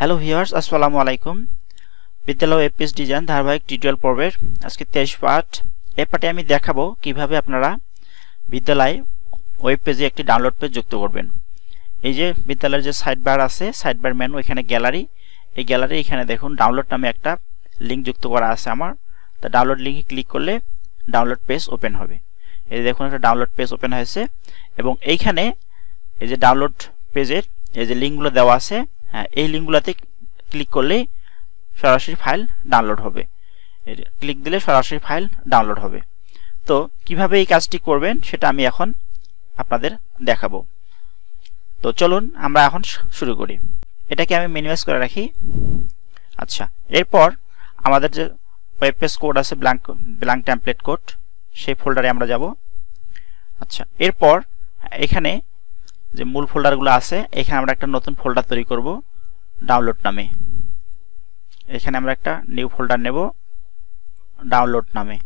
Hello viewers, আসসালামু আলাইকুম। বিদ্যালয় ওয়েব পেজ ডিজাইন ধারাবাহিক টিউটোরিয়াল পর্বের আজকে 23 পার্ট। এই পার্টে আমি দেখাবো কিভাবে আপনারা বিদ্যালয় ওয়েব পেজে একটি ডাউনলোড পেজ যুক্ত করবেন। এই যে বিদ্যালয়ের যে সাইড বার আছে, সাইড বার মেনু, এখানে গ্যালারি, এই গ্যালারি এখানে দেখুন ডাউনলোড নামে একটা লিঙ্ক যুক্ত করা আছে আমার। তা ডাউনলোড লিঙ্কে ক্লিক করলে ডাউনলোড পেজ ওপেন হবে। এই দেখুন একটা ডাউনলোড পেজ ওপেন হয়েছে এবং এইখানে এই যে ডাউনলোড পেজের এই যে লিঙ্কগুলো দেওয়া আছে, এই লিঙ্কগুলোতে ক্লিক করলেই সরাসরি ফাইল ডাউনলোড হবে। ক্লিক দিলে সরাসরি ফাইল ডাউনলোড হবে। তো কিভাবে এই কাজটি করবেন সেটা আমি এখন আপনাদের দেখাবো। তো চলুন আমরা এখন শুরু করি। এটাকে আমি মিনিমাইজ করে রাখি। আচ্ছা, এরপর আমাদের যে ওয়েব পেজ কোড আছে, ব্ল্যাঙ্ক টেমপ্লেট কোড, সেই ফোল্ডারে আমরা যাব। আচ্ছা, এরপর এখানে যে মূল ফোল্ডারগুলো আছে, এখানে আমরা একটা নতুন ফোল্ডার তৈরি করব ডাউনলোড নামে। এখানে আমরা একটা নিউ ফোল্ডার নেব ডাউনলোড নামে।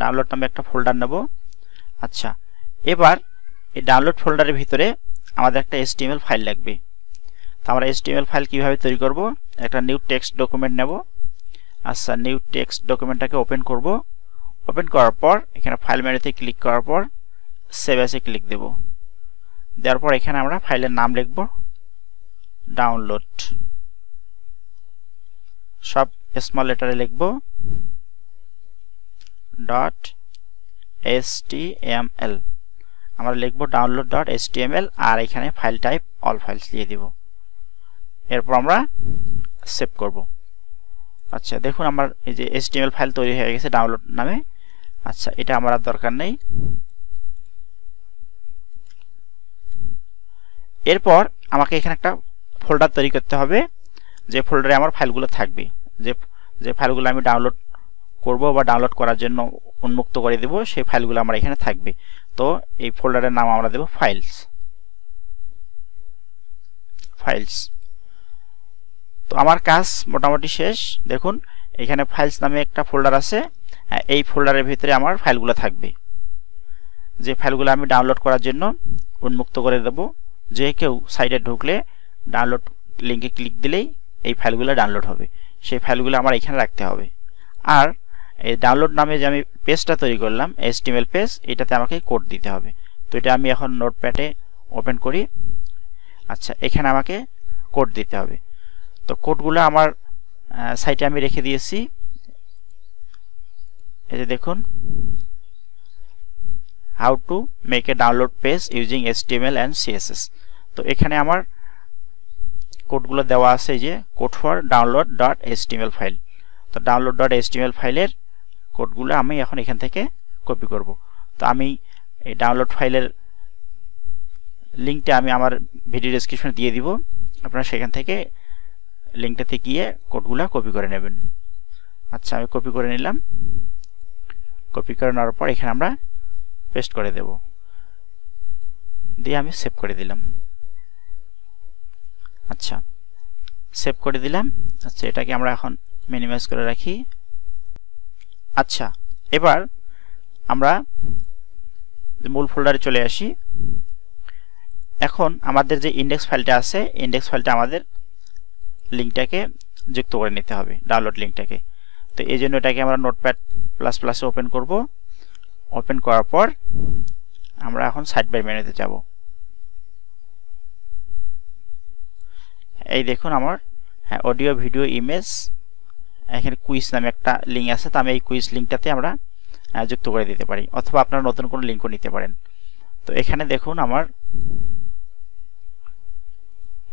ডাউনলোড নামে একটা ফোল্ডার নেব। আচ্ছা, এবার এই ডাউনলোড ফোল্ডারের ভিতরে আমাদের একটা HTML ফাইল লাগবে। তো আমরা HTML ফাইল কিভাবে তৈরি করব, একটা নিউ টেক্সট ডকুমেন্ট নেব। আচ্ছা, নিউ টেক্সট ডকুমেন্টটাকে ওপেন করব। ওপেন করার পর এখানে ফাইল মেনুতে ক্লিক করার পর সেভ অ্যাজে ক্লিক দেব। দেওয়ার পর এখানে আমরা ফাইলের নাম লিখব ডাউনলোড, সব স্মল লেটারে লিখব .html। আমরা লিখব download.html আর এখানে ফাইল টাইপ অল ফাইলস দিয়ে দিব। এরপর আমরা সেভ করব। আচ্ছা, দেখুন আমার এই যে HTML ফাইল তৈরি হয়ে গেছে ডাউনলোড নামে। আচ্ছা, এটা আমার আর দরকার নেই। এরপর আমাকে এখানে একটা ফোল্ডার তৈরি করতে হবে, যে ফোল্ডারে আমার ফাইলগুলো থাকবে, যে ফাইলগুলো আমি ডাউনলোড করব বা ডাউনলোড করার জন্য উন্মুক্ত করে দেব, সেই ফাইলগুলো আমার এখানে থাকবে। তো এই ফোল্ডারের নাম আমরা দেব ফাইলস। তো আমার কাজ মোটামুটি শেষ। দেখুন এখানে ফাইলস নামে একটা ফোল্ডার আছে, এই ফোল্ডারের ভিতরে আমার ফাইলগুলো থাকবে। যে ফাইলগুলো আমি ডাউনলোড করার জন্য উন্মুক্ত করে দেব, যে কেউ সাইটে ঢুকলে ডাউনলোড লিঙ্কে ক্লিক দিলেই এই ফাইলগুলো ডাউনলোড হবে। সেই ফাইলগুলো আমার এখানে রাখতে হবে। আর এই ডাউনলোড নামে যে আমি পেজটা তৈরি করলাম HTML পেজ, এটাতে আমাকে কোড দিতে হবে। তো এটা আমি এখন নোটপ্যাডে ওপেন করি। আচ্ছা, এখানে আমাকে কোড দিতে হবে। তো কোডগুলো আমার সাইটে আমি রেখে দিয়েছি। এই যে দেখুন, how to make a download page using HTML and CSS। তো এখানে আমার কোডগুলো দেওয়া আছে, এই যে কোড ফর download.html ফাইল। তো download.html ফাইলের কোডগুলো আমি এখন এখান থেকে কপি করব। তো আমি এই ডাউনলোড ফাইলের লিঙ্কটা আমি আমার ভিডিও ডেসক্রিপশনে দিয়ে দিব, আপনারা সেখান থেকে লিঙ্কটাতে গিয়ে কোডগুলো কপি করে নেবেন। আচ্ছা, আমি কপি করে নিলাম। কপি করে নেওয়ার পর এখানে আমরা পেস্ট করে দেব, দিয়ে আমি সেভ করে দিলাম। আচ্ছা, সেভ করে দিলাম। আচ্ছা, এটাকে আমরা এখন মিনিমাইজ করে রাখি। আচ্ছা, এবার আমরা মূল ফোল্ডারে চলে আসি। এখন আমাদের যে ইন্ডেক্স ফাইলটা আছে, ইন্ডেক্স ফাইলটা আমাদের লিঙ্কটাকে যুক্ত করে নিতে হবে, ডাউনলোড লিঙ্কটাকে। তো এই জন্য এটাকে আমরা নোটপ্যাড ++ ওপেন করব। ওপেন করার পর আমরা এখন সাইড বাই মেনুতে যাব। এই দেখুন আমার অডিও, ভিডিও, ইমেজ, এখানে কুইজ নামে একটা লিঙ্ক আছে। তো আমি এই কুইজ লিঙ্কটাতে আমরা যুক্ত করে দিতে পারি, অথবা আপনারা নতুন কোনো লিঙ্কও নিতে পারেন। তো এখানে দেখুন আমার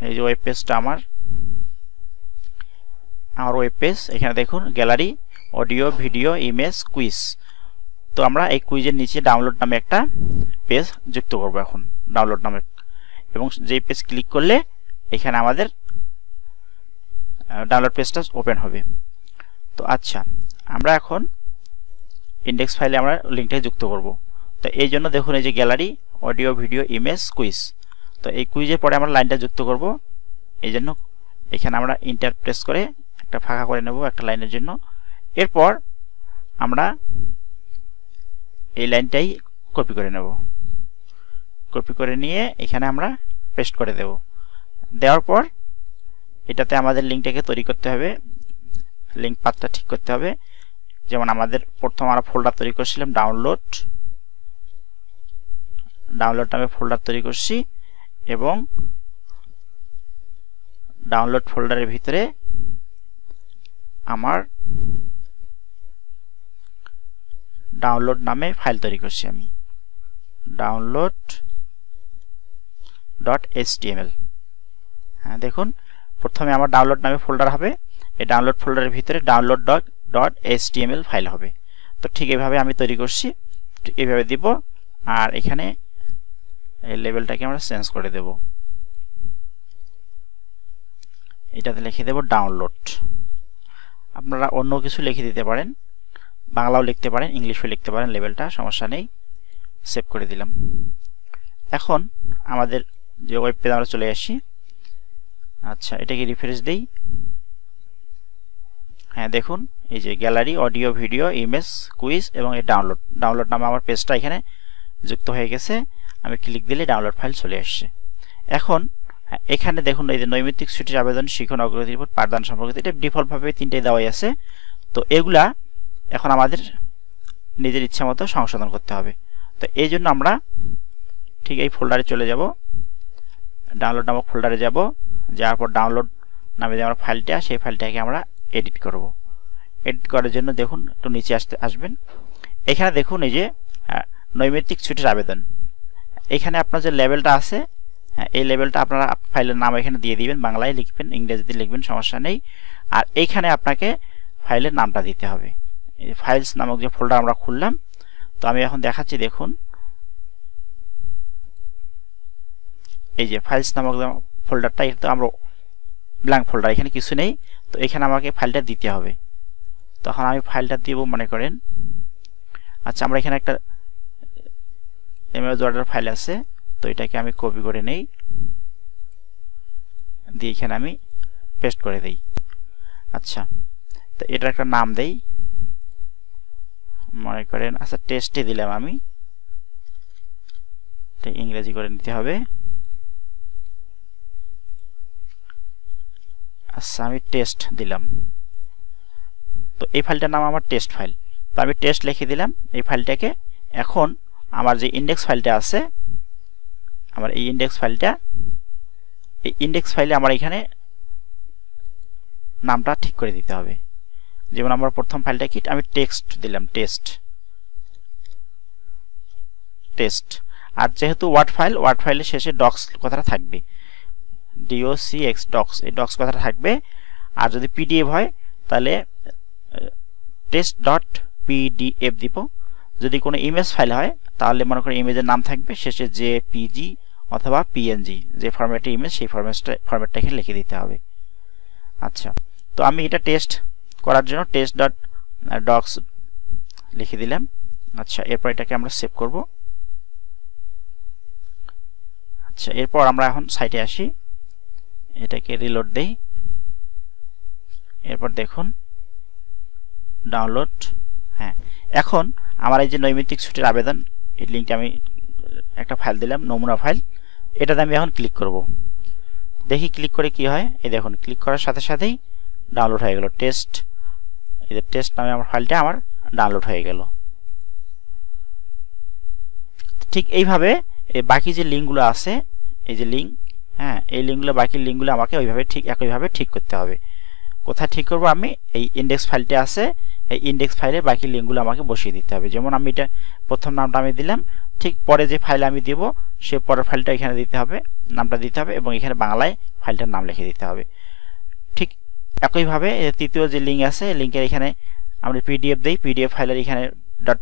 এই যে ওয়েব পেজটা, আমার ওয়েব পেজ। এখানে দেখুন gallery, audio, video, image, quiz. তো আমরা এই কুইজের নিচে ডাউনলোড নামে একটা পেজ যুক্ত করব এখন, ডাউনলোড নামে। এবং যেই পেজ ক্লিক করলে এখানে আমাদের ডাউনলোড পেজটা ওপেন হবে। তো আচ্ছা, আমরা এখন ইন্ডেক্স ফাইলে আমরা লিঙ্কটা যুক্ত করব। তো এই জন্য দেখুন এই যে gallery, audio, video, image, quiz. তো এই কুইজের পরে আমরা লাইনটা যুক্ত করব। এই জন্য এখানে আমরা ইন্টার প্রেস করে একটা ফাঁকা করে নেব একটা লাইনের জন্য। এরপর আমরা এই লাইনটাই কপি করে নেব। কপি করে নিয়ে এখানে আমরা পেস্ট করে দেব। দেওয়ার পর এটাতে আমাদের লিঙ্কটাকে তৈরি করতে হবে, লিঙ্ক পাথটা ঠিক করতে হবে। যেমন আমাদের প্রথম আমরা ফোল্ডার তৈরি করছিলাম ডাউনলোড নামে ফোল্ডার তৈরি করছি, এবং ডাউনলোড ফোল্ডারের ভিতরে আমার ডাউনলোড নামে ফাইল তৈরি করছি আমি, download.html। হ্যাঁ, দেখুন প্রথমে আমার ডাউনলোড নামে ফোল্ডার হবে, এই ডাউনলোড ফোল্ডারের ভিতরে download.html ফাইল হবে। তো ঠিক এইভাবে আমি তৈরি করছি, এইভাবে দিব। আর এখানে এই লেভেলটাকে আমরা চেঞ্জ করে দেব, এটাতে লিখে দেব ডাউনলোড। আপনারা অন্য কিছু লিখে দিতে পারেন, বাংলাও লিখতে পারেন, ইংলিশও লিখতে পারেন, লেভেলটা সমস্যা নেই। সেভ করে দিলাম। এখন আমাদের যে ওয়েব পেজে আমরা চলে আসি। আচ্ছা, এটাকে রিফ্রেশ দেই। হ্যাঁ, দেখুন এই যে gallery, audio, video, image, quiz এবং এই ডাউনলোড নামে আমার পেজটা এখানে যুক্ত হয়ে গেছে। আমি ক্লিক দিলে ডাউনলোড ফাইল চলে আসছে। এখন এখানে দেখুন এই যে নৈমিত্তিক ছুটির আবেদন, শিখন অগ্রগতি রিপোর্ট, পাঠদান সম্পর্কিত, এটা ডিফল্টভাবে 3টাই দেওয়াই আছে। তো এগুলা এখন আমাদের নিজের ইচ্ছা মতো সংশোধন করতে হবে। তো এই জন্য আমরা ঠিক এই ফোল্ডারে চলে যাব, ডাউনলোড নামক ফোল্ডারে যাব। যাওয়ার পর ডাউনলোড নামে যে আমরা ফাইলটা, সেই ফাইলটাকে আমরা এডিট করব। এডিট করার জন্য দেখুন একটু নিচে আসবেন। এখানে দেখুন এই যে নৈমিত্তিক ছুটির আবেদন, এখানে আপনার যে লেভেলটা আছে, এই লেভেলটা আপনারা ফাইলের নাম এখানে দিয়ে দিবেন, বাংলায় লিখবেন, ইংরেজিতে লিখবেন, সমস্যা নেই। আর এইখানে আপনাকে ফাইলের নামটা দিতে হবে। এই ফাইলস নামক যে ফোল্ডার আমরা খুললাম, তো আমি এখন দেখাচ্ছি। দেখুন এই যে ফাইলস নামক ফোল্ডারটা, এটা তো আমরা ব্ল্যাঙ্ক ফোল্ডার, এখানে কিছু নেই। তো এখানে আমাকে ফাইলটা দিতে হবে। তখন আমি ফাইলটা দিব, মনে করেন। আচ্ছা, আমরা এখানে একটা ইমেজ অর্ডার ফাইল আছে, তো এটাকে আমি কপি করে নেই, দিয়ে এখানে আমি পেস্ট করে দেই। আচ্ছা, তো এটার একটা নাম দেই, মনে করেন আচ্ছা টেস্টে দিলাম আমি, ইংরেজি করে নিতে হবে। আচ্ছা, আমি টেস্ট দিলাম। তো এই ফাইলটার নাম আমার টেস্ট ফাইল, তো আমি টেস্ট লিখে দিলাম এই ফাইলটাকে। এখন আমার যে ইন্ডেক্স ফাইলটা আছে, আমার এই ইন্ডেক্স ফাইলে আমার এখানে নামটা ঠিক করে দিতে হবে। যেমন আমার প্রথম ফাইলটা কি, আমি টেক্সট দিলাম, টেস্ট। আর যেহেতু ওয়ার্ড ফাইলের শেষে ডক্স কথাটা থাকবে, docx, ডক্স, এই ডক্স কথাটা থাকবে। আর যদি পিডিএফ হয় তাহলে test.pdf দিব। যদি কোনো ইমেজ ফাইল হয় তাহলে মনে করেন ইমেজের নাম থাকবে, শেষে jpg অথবা png, যে ফরম্যাটে ইমেজ সেই ফরম্যাটটা এখানে লিখে দিতে হবে। আচ্ছা, তো আমি এটা টেস্ট করার জন্য test.docs লিখে দিলাম। আচ্ছা, এরপর এটাকে আমরা সেভ করব। আচ্ছা, এরপর আমরা এখন সাইটে আসি, এটাকে রিলোড দেই। এরপর দেখুন ডাউনলোড। হ্যাঁ, এখন আমার এই যে নৈমিত্তিক ছুটির আবেদন, এই লিঙ্কটা আমি একটা ফাইল দিলাম, নমুনা ফাইল, এটাতে আমি এখন ক্লিক করব। দেখি ক্লিক করে কি হয়। এই দেখুন, ক্লিক করার সাথে সাথেই ডাউনলোড হয়ে গেল টেস্ট। এই যে টেস্ট নামে আমার ফাইলটা আমার ডাউনলোড হয়ে গেল। ঠিক এইভাবে বাকি যে লিঙ্কগুলো আছে, এই যে লিঙ্ক, হ্যাঁ, এই লিঙ্কগুলো, বাকি লিঙ্কগুলো আমাকে ওইভাবে ঠিক একইভাবে ঠিক করতে হবে। কোথায় ঠিক করব? আমি এই ইন্ডেক্স ফাইলটা আছে, এই ইন্ডেক্স ফাইলে বাকি লিঙ্কগুলো আমাকে বসিয়ে দিতে হবে। যেমন আমি এটা প্রথম নামটা আমি দিলাম, ঠিক পরে যে ফাইল আমি দিব সে পরের ফাইলটা এখানে দিতে হবে, নামটা দিতে হবে, এবং এখানে বাংলায় ফাইলটার নাম লিখে দিতে হবে। ঠিক একইভাবে তৃতীয় যে লিঙ্ক আছে, লিঙ্কের এখানে আমরা পিডিএফ দিই, পিডিএফ ফাইলের এখানে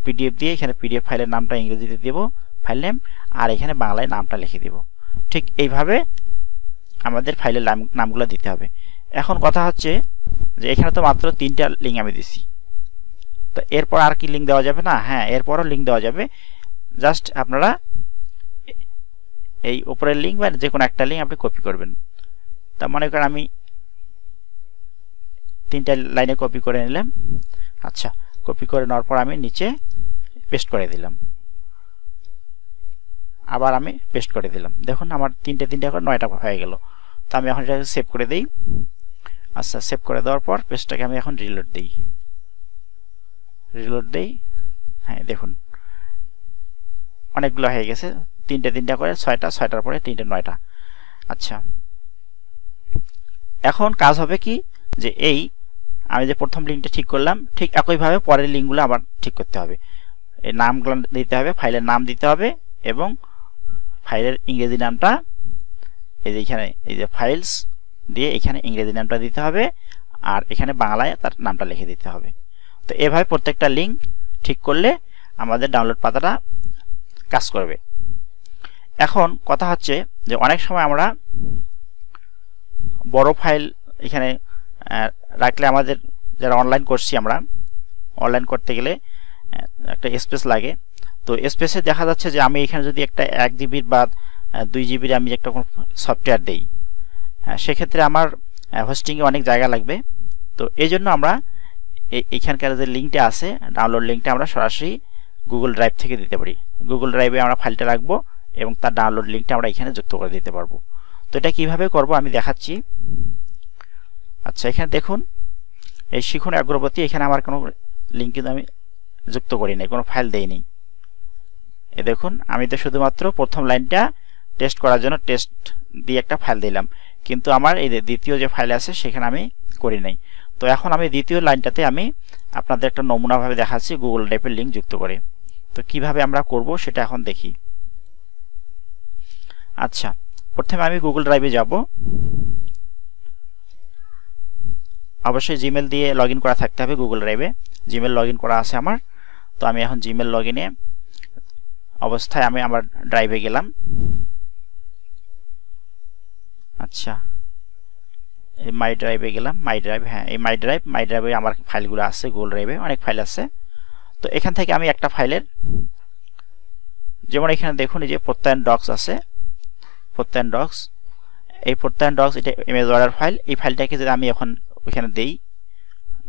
.pdf দিয়ে এখানে পিডিএফ ফাইলের নামটা ইংরেজিতে দেব, ফাইল নেম, আর এখানে বাংলায় নামটা লিখে দেব। ঠিক এইভাবে আমাদের ফাইলের নামগুলো দিতে হবে। এখন কথা হচ্ছে যে এখানে তো মাত্র 3টা লিঙ্ক আমি দিছি, তো এরপর আর কি লিঙ্ক দেওয়া যাবে না? হ্যাঁ, এরপরও লিঙ্ক দেওয়া যাবে। জাস্ট আপনারা এই উপরের লিঙ্ক বা যে কোনো একটা লিঙ্ক আপনি কপি করবেন। তা মনে করেন আমি 3টা লাইনে কপি করে নিলাম। আচ্ছা, কপি করে নেওয়ার পর আমি নিচে পেস্ট করে দিলাম। আবার আমি পেস্ট করে দিলাম। দেখুন আমার তিনটে করে 9টা হয়ে গেল। তো আমি এখন এটাকে সেভ করে দেই। আচ্ছা, সেভ করে দেওয়ার পর পেজটাকে আমি এখন রিলোড দেই। হ্যাঁ, দেখুন অনেকগুলো হয়ে গেছে, তিনটে করে 6টা, 6টার পরে 3টে 9টা। আচ্ছা, এখন কাজ হবে কি, যে এই আমি যে প্রথম লিঙ্কটা ঠিক করলাম, ঠিক একইভাবে পরের লিঙ্কগুলো আবার ঠিক করতে হবে। এই নামগুলো দিতে হবে, ফাইলের নাম দিতে হবে, এবং ফাইলের ইংরেজি নামটা এই যে এখানে এই যে ফাইলস দিয়ে এখানে ইংরেজি নামটা দিতে হবে, আর এখানে বাংলায় তার নামটা লিখে দিতে হবে। তো এভাবে প্রত্যেকটা লিঙ্ক ঠিক করলে আমাদের ডাউনলোড পাতাটা কাজ করবে। এখন কথা হচ্ছে যে অনেক সময় আমরা বড় ফাইল এখানে রাখলে আমাদের যারা অনলাইন করছি, আমরা অনলাইন করতে গেলে একটা স্পেস লাগে। তো স্পেসে দেখা যাচ্ছে যে আমি এখানে যদি একটা 1 জিবির বা 2 জিবির আমি একটা কোনো সফটওয়্যার দেই, সেক্ষেত্রে আমার হোস্টিংয়ে অনেক জায়গা লাগবে। তো এই জন্য আমরা এইখানকার যে লিঙ্কটা আছে, ডাউনলোড লিঙ্কটা আমরা সরাসরি গুগল ড্রাইভ থেকে দিতে পারি। গুগল ড্রাইভে আমরা ফাইলটা রাখবো এবং তার ডাউনলোড লিঙ্কটা আমরা এখানে যুক্ত করে দিতে পারবো। তো এটা কিভাবে করব আমি দেখাচ্ছি। আচ্ছা, এখানে দেখুন এই শিখুন অগ্রগতি, এখানে আমার কোনো লিঙ্ক কিন্তু আমি যুক্ত করি নাই, কোনো ফাইল দেইনি। এই দেখুন আমি তো শুধুমাত্র প্রথম লাইনটা টেস্ট করার জন্য টেস্ট দিয়ে একটা ফাইল দিলাম, কিন্তু আমার এই দ্বিতীয় যে ফাইল আছে সেখানে আমি করি নাই। তো এখন আমি দ্বিতীয় লাইনটাতে আমি আপনাদের একটা নমুনাভাবে দেখাচ্ছি গুগল ড্রাইভের লিঙ্ক যুক্ত করে। তো কিভাবে আমরা করব সেটা এখন দেখি। আচ্ছা, প্রথমে আমি গুগল ড্রাইভে যাব। অবশ্যই জিমেল দিয়ে লগইন করা থাকতে হবে গুগল ড্রাইভে। জিমেল লগইন করা আছে আমার। তো আমি এখন জিমেল লগইনে অবস্থায় আমি আমার ড্রাইভে গেলাম। আচ্ছা, এই মাই ড্রাইভে গেলাম। মাই ড্রাইভ, হ্যাঁ এই মাই ড্রাইভে আমার ফাইলগুলো আছে, গুগল ড্রাইভে অনেক ফাইল আছে। তো এখান থেকে আমি একটা ফাইলের, যেমন এখানে দেখুন এই যে প্রত্যয়ন ডক্স আছে, প্রত্যয়ন ডক্স, এই প্রত্যয়ন ডক্স এটা ইমেজ অর্ডার ফাইল। এই ফাইলটাকে যদি আমি এখন ওইখানে দেই,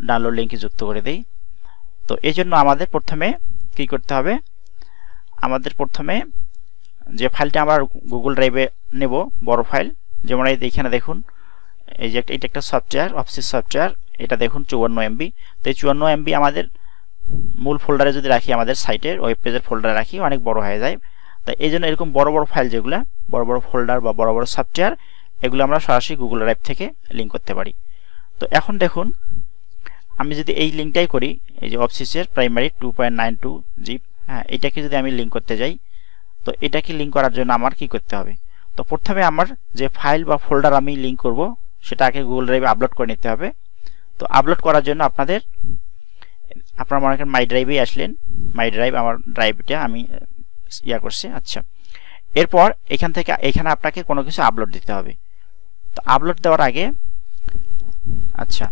ডাউনলোড লিঙ্কে যুক্ত করে দেই, তো এই জন্য আমাদের প্রথমে কি করতে হবে, আমাদের প্রথমে যে ফাইলটা আমরা গুগল ড্রাইভে নেব বড় ফাইল, যেমন এই এখানে দেখুন এই যে এটা একটা সফটওয়্যার, অফিস সফটওয়্যার, এটা দেখুন 54 MB। তো এই 54 MB আমাদের মূল ফোল্ডারে যদি রাখি, আমাদের সাইটের ওয়েব পেজের ফোল্ডারে রাখি, অনেক বড় হয়ে যায়। তাই এই জন্য এরকম বড় বড় ফাইল, যেগুলো বড় বড় ফোল্ডার বা বড় বড় সফটওয়্যার, এগুলো আমরা সরাসরি গুগল ড্রাইভ থেকে লিঙ্ক করতে পারি। তো এখন দেখুন আমি যদি এই লিঙ্কটাই করি, এই যে অফিসের প্রাইমারি 2.92 জিব, হ্যাঁ এটাকে যদি আমি লিঙ্ক করতে যাই, তো এটাকে লিঙ্ক করার জন্য আমার কি করতে হবে, তো প্রথমে আমার যে ফাইল বা ফোল্ডার আমি লিঙ্ক করব সেটা আগে গুগল ড্রাইভে আপলোড করে নিতে হবে। তো আপলোড করার জন্য আপনারা মনে করেন মাই ড্রাইভে আসলেন, মাই ড্রাইভ আমার ড্রাইভটা আমি করছি। আচ্ছা, এরপর এখান থেকে এখানে আপনাকে কোনো কিছু আপলোড দিতে হবে। তো আপলোড দেওয়ার আগে, আচ্ছা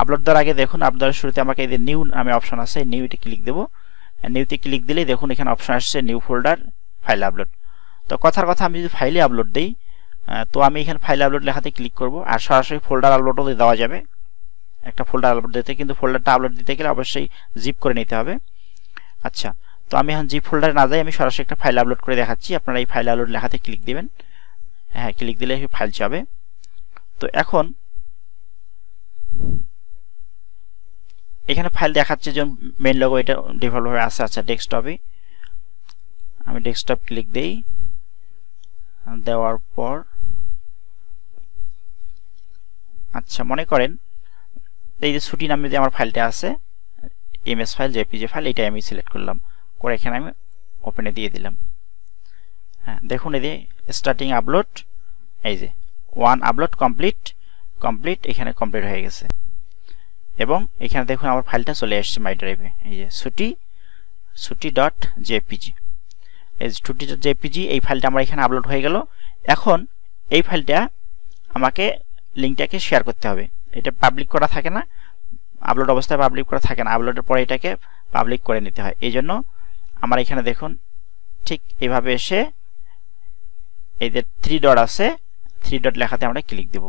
আপলোড দেওয়ার আগে দেখুন আপলোডের শুরুতে আমাকে এই যে নিউ নামে অপশন আছে, নিউতে ক্লিক দেবো। নিউতে ক্লিক দিলেই দেখুন এখানে অপশন আসছে নিউ ফোল্ডার ফাইল আপলোড। তো কথার কথা আমি যদি ফাইলে আপলোড দিই, তো আমি এখানে ফাইল আপলোড লেখাতে ক্লিক করব, আর সরাসরি ফোল্ডার আপলোডও দেওয়া যাবে, একটা ফোল্ডার আপলোড দিতে, কিন্তু ফোল্ডারটা আপলোড দিতে গেলে অবশ্যই জিপ করে নিতে হবে। আচ্ছা, তো আমি এখন জিপ ফোল্ডারে না যাই, আমি সরাসরি একটা ফাইল আপলোড করে দেখাচ্ছি। আপনারা এই ফাইল আপলোড লেখাতে ক্লিক দিবেন, হ্যাঁ ক্লিক দিলে ফাইল যাবে। তো এখন এখানে ফাইল দেখাচ্ছে যে মেইন লোগো এটা ডেভেলপ হয়ে আছে। আচ্ছা, ডেস্কটপে আমি ডেস্কটপ ক্লিক দেই, দেওয়ার পর আচ্ছা মনে করেন এই যে ছুটি নামে যে আমার ফাইলটা আছে, এমএস ফাইল, জেপিজি ফাইল, এটাই আমি সিলেক্ট করলাম, করে এখানে আমি ওপেনে দিয়ে দিলাম। হ্যাঁ দেখুন এই যে স্টার্টিং আপলোড, এই যে 1 আপলোড কমপ্লিট, এখানে কমপ্লিট হয়ে গেছে। এবং এখানে দেখুন আমার ফাইলটা চলে আসছে মাই ড্রাইভে, এই যে ছুটি.jpg, এই ছুটি.jpg এই ফাইলটা আমার এখানে আপলোড হয়ে গেল। এখন এই ফাইলটা আমাকে লিঙ্কটাকে শেয়ার করতে হবে। এটা পাবলিক করা থাকে না, আপলোড অবস্থায় পাবলিক করা থাকে না, আপলোডের পরে এটাকে পাবলিক করে নিতে হয়। এই জন্য আমার এখানে দেখুন ঠিক এইভাবে এসে এই যে 3 ডট আছে, 3 ডট লেখাতে আমরা ক্লিক দেব।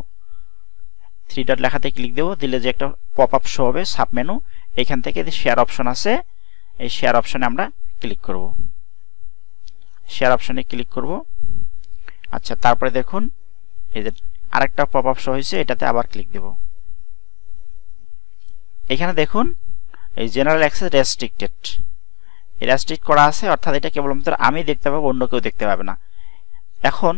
3 ডট লেখাতে ক্লিক দেব, দিলে যে একটা পপ আপ শো হবে সাব মেনু, এখান থেকে যে শেয়ার অপশন আছে, এই শেয়ার অপশনে আমরা ক্লিক করব। শেয়ার অপশনে ক্লিক করব। আচ্ছা, তারপরে দেখুন এই যে আরেকটা পপআপ শো হয়েছে, এটাতে আবার ক্লিক দেব। এখানে দেখুন এই জেনারেল অ্যাক্সেস রেস্ট্রিক্টেড, রেস্ট্রিক্ট করা আছে, অর্থাৎ এটা কেবলমাত্র আমি দেখতে পাবো, অন্য কেউ দেখতে পাবে না। এখন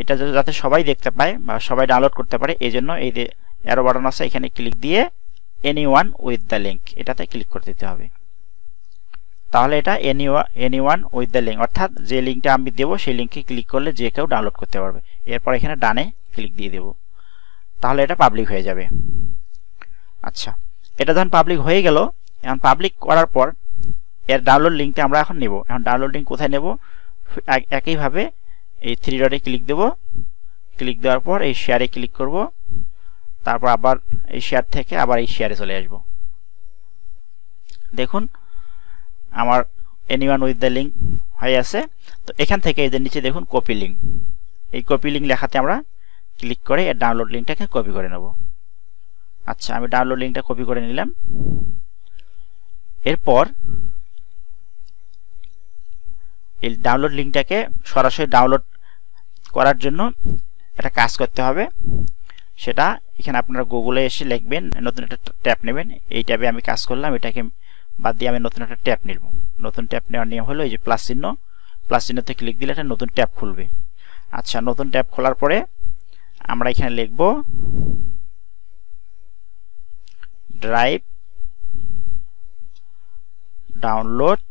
এটা যাতে সবাই দেখতে পায় বা সবাই ডাউনলোড করতে পারে, এই জন্য এই যে অ্যারো বাটন আছে এখানে ক্লিক দিয়ে এনিওয়ান উইথ দ্য লিঙ্ক এটাতে ক্লিক করে দিতে হবে। তাহলে এটা এনিওয়ান উইথ দ্য লিঙ্ক, অর্থাৎ যে লিঙ্কটা আমি দেবো সেই লিঙ্কে ক্লিক করলে যে কেউ ডাউনলোড করতে পারবে। এরপর এখানে ডানে ক্লিক দিয়ে দেব, তাহলে এটা পাবলিক হয়ে যাবে। আচ্ছা, এটা যখন পাবলিক হয়ে গেল, এখন পাবলিক করার পর এর ডাউনলোড লিঙ্কটা আমরা এখন নেব। এখন ডাউনলোড লিঙ্ক কোথায় নেব? একইভাবে এই থ্রি ডটে ক্লিক দেব, ক্লিক দেওয়ার পর এই শেয়ারে ক্লিক করব, তারপর আবার এই শেয়ার থেকে আবার এই শেয়ারে চলে আসব। দেখুন আমার এনিওয়ান উইথ দ্য লিঙ্ক হয়ে আছে। তো এখান থেকে এই যে নিচে দেখুন কপি লিঙ্ক, এই কপি লিঙ্ক লেখাতে আমরা ক্লিক করে এর ডাউনলোড লিঙ্কটাকে কপি করে নেব। আচ্ছা, আমি ডাউনলোড লিঙ্কটা কপি করে নিলাম। এরপর এই ডাউনলোড লিঙ্কটাকে সরাসরি ডাউনলোড করার জন্য একটা কাজ করতে হবে। সেটা এখানে আপনারা গুগলে এসে লিখবেন, নতুন একটা ট্যাব নেবেন। এই ট্যাবে আমি কাজ করলাম, এটাকে বাদ দিয়ে আমি নতুন একটা ট্যাব নেব। নতুন ট্যাব নেওয়ার নিয়ম হলো এই যে প্লাস চিহ্ন, প্লাস চিহ্নতে ক্লিক দিলে একটা নতুন ট্যাব খুলবে। আচ্ছা, নতুন ট্যাব খোলার পরে আমরা এখানে লিখব ড্রাইভ ডাউনলোড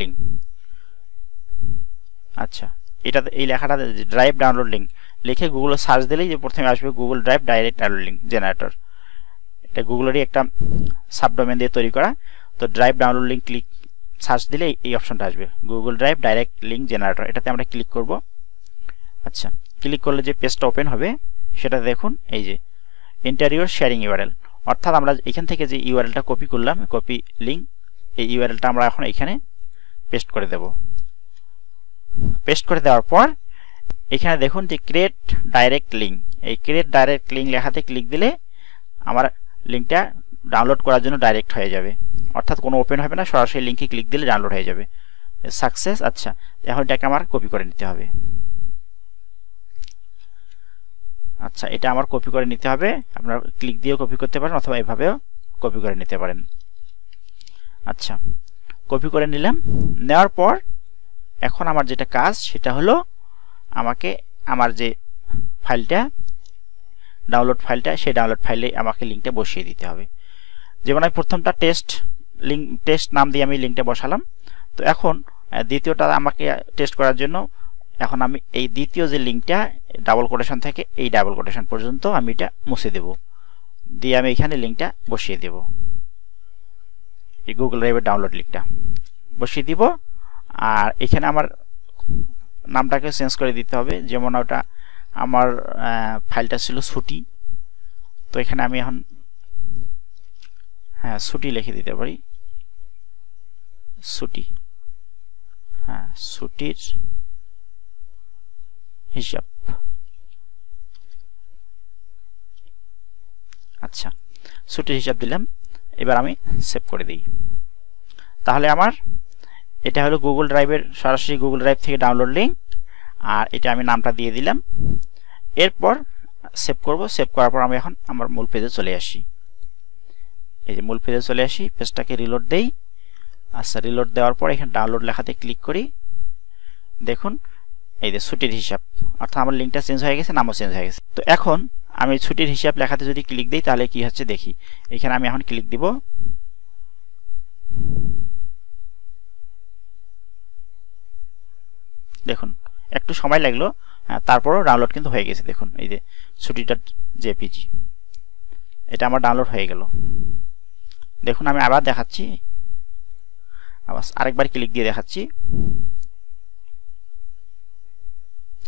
লিঙ্ক। আচ্ছা, এটা এই লেখাটা ড্রাইভ ডাউনলোড লিঙ্ক লিখে গুগলে সার্চ দিলেই যে প্রথমে আসবে Google drive direct download link generator. এটা গুগলেরই একটা সাবডোমেন দিয়ে তৈরি করা। তো drive download link click search দিলে এই অপশনটা আসবে, Google drive direct link generator. এটাতে আমরা ক্লিক করব। আচ্ছা, ক্লিক করলে যে পেজটা ওপেন হবে সেটা দেখুন এই যে ইন্টারিয়র শেয়ারিং ইউআরএল, অর্থাৎ আমরা এখান থেকে যে ইউআরএলটা কপি করলাম, কপি লিঙ্ক, এই ইউআরএলটা আমরা এখন এখানে পেস্ট করে দেব। পেস্ট করে দেওয়ার পর এখানে দেখুন যে ক্রিয়েট ডাইরেক্ট লিঙ্ক, এই ক্রিয়েট ডাইরেক্ট লিঙ্ক লেখাতে ক্লিক দিলে আমার লিঙ্কটা ডাউনলোড করার জন্য ডাইরেক্ট হয়ে যাবে, অর্থাৎ কোনো ওপেন হবে না, সরাসরি লিঙ্কে ক্লিক দিলে ডাউনলোড হয়ে যাবে। সাকসেস। আচ্ছা, এখন এটাকে আমার কপি করে নিতে হবে। আচ্ছা, এটা আমার কপি করে নিতে হবে। আপনারা ক্লিক দিয়েও কপি করতে পারেন অথবা এভাবেও কপি করে নিতে পারেন। আচ্ছা, কপি করে নিলাম। নেওয়ার পর এখন আমার যেটা কাজ সেটা হলো আমাকে আমার যে ফাইলটা ডাউনলোড ফাইলটা, সেই ডাউনলোড ফাইলে আমাকে লিঙ্কটা বসিয়ে দিতে হবে। যেমন আমি প্রথমটা টেস্ট নাম দিয়ে আমি লিঙ্কটা বসালাম। তো এখন দ্বিতীয়টা আমাকে টেস্ট করার জন্য এখন আমি এই দ্বিতীয় যে লিঙ্কটা ডাবল কোটেশন থেকে এই ডাবল কোটেশন পর্যন্ত আমি এটা মুছে দেব, দিয়ে আমি এখানে লিঙ্কটা বসিয়ে দেব। এই গুগল ড্রাইভের ডাউনলোড লিঙ্কটা বসিয়ে দিব। আর এখানে আমার নামটাকে চেঞ্জ করে দিতে হবে। যেমন ওটা আমার ফাইলটা ছিল ছুটি, তো এখানে আমি এখন ছুটি লিখে দিতে পারি, ছুটি, ছুটির হিসাব। আচ্ছা, ছুটির হিসাব দিলাম। এবার আমি সেভ করে দিই। তাহলে আমার এটা হলো গুগল ড্রাইভের সরাসরি গুগল ড্রাইভ থেকে ডাউনলোড লিঙ্ক, আর এটা আমি নামটা দিয়ে দিলাম। এরপর সেভ করব। সেভ করার পর আমি এখন আমার মূল পেজে চলে আসি। এই যে মূল পেজে চলে আসি, পেজটাকে রিলোড দেই। আচ্ছা, রিলোড দেওয়ার পর এখানে ডাউনলোড লেখাতে ক্লিক করি। দেখুন এই যে ছুটির হিসাব, অর্থাৎ আমার লিঙ্কটা চেঞ্জ হয়ে গেছে, নামও চেঞ্জ হয়ে গেছে। তো এখন আমি ছুটির হিসাব লেখাতে যদি ক্লিক দিই তাহলে কি হচ্ছে দেখি। এখানে আমি এখন ক্লিক দিব। দেখুন একটু সময় লাগলো, তারপরও ডাউনলোড কিন্তু হয়ে গেছে। দেখুন এই যে ছুটিটা জেপিজি, এটা আমার ডাউনলোড হয়ে গেল। দেখুন আমি আবার দেখাচ্ছি, আবার আরেকবার ক্লিক দিয়ে দেখাচ্ছি।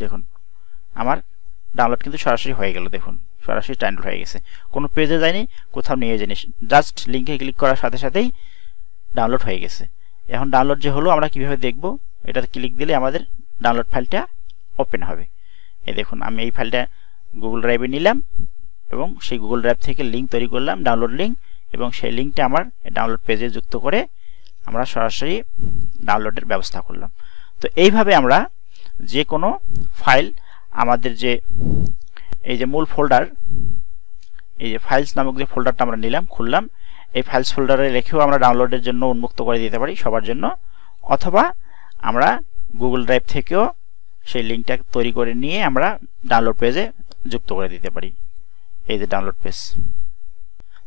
দেখুন আমার ডাউনলোড কিন্তু সরাসরি হয়ে গেল। দেখুন সরাসরি ডাউনলোড হয়ে গেছে, কোনো পেজে যায়নি, কোথাও নিয়ে যায়নি, জাস্ট লিঙ্কে ক্লিক করার সাথে সাথেই ডাউনলোড হয়ে গেছে। এখন ডাউনলোড যে হলো আমরা কিভাবে দেখব, এটাতে ক্লিক দিলে আমাদের ডাউনলোড ফাইলটা ওপেন হবে। এই দেখুন আমি এই ফাইলটা গুগল ড্রাইভে নিলাম এবং সেই গুগল ড্রাইভ থেকে লিঙ্ক তৈরি করলাম, ডাউনলোড লিঙ্ক। এবং সেই লিঙ্কটা আমার ডাউনলোড পেজে যুক্ত করে আমরা সরাসরি ডাউনলোডের ব্যবস্থা করলাম। তো এইভাবে আমরা যে কোনো ফাইল আমাদের যে এই যে মূল ফোল্ডার, এই যে ফাইলস নামক যে ফোল্ডারটা আমরা নিলাম, খুললাম, এই ফাইলস ফোল্ডারে রেখেও আমরা ডাউনলোডের জন্য উন্মুক্ত করে দিতে পারি সবার জন্য, অথবা আমরা গুগল ড্রাইভ থেকেও সেই লিঙ্কটা তৈরি করে নিয়ে আমরা ডাউনলোড পেজে যুক্ত করে দিতে পারি। এই যে ডাউনলোড পেজ।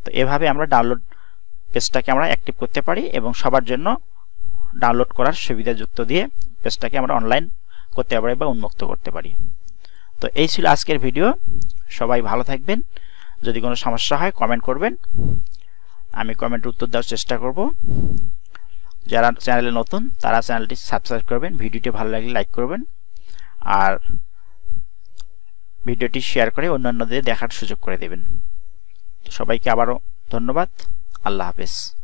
তো এভাবে আমরা ডাউনলোড পেজটাকে আমরা অ্যাক্টিভ করতে পারি এবং সবার জন্য ডাউনলোড করার সুবিধা যুক্ত দিয়ে পেজটাকে আমরা অনলাইন করতে পারি বা উন্মুক্ত করতে পারি। তো এই ছিল আজকের ভিডিও। সবাই ভালো থাকবেন। যদি কোনো সমস্যা হয় কমেন্ট করবেন, আমি কমেন্টের উত্তর দেওয়ার চেষ্টা করব। যারা চ্যানেলে নতুন তারা চ্যানেলটি সাবস্ক্রাইব করবেন, ভিডিওটি ভালো লাগলে লাইক করবেন, আর ভিডিওটি শেয়ার করে অন্যান্যদের দেখার সুযোগ করে দেবেন। সবাইকে আবারও ধন্যবাদ। আল্লাহ হাফেজ।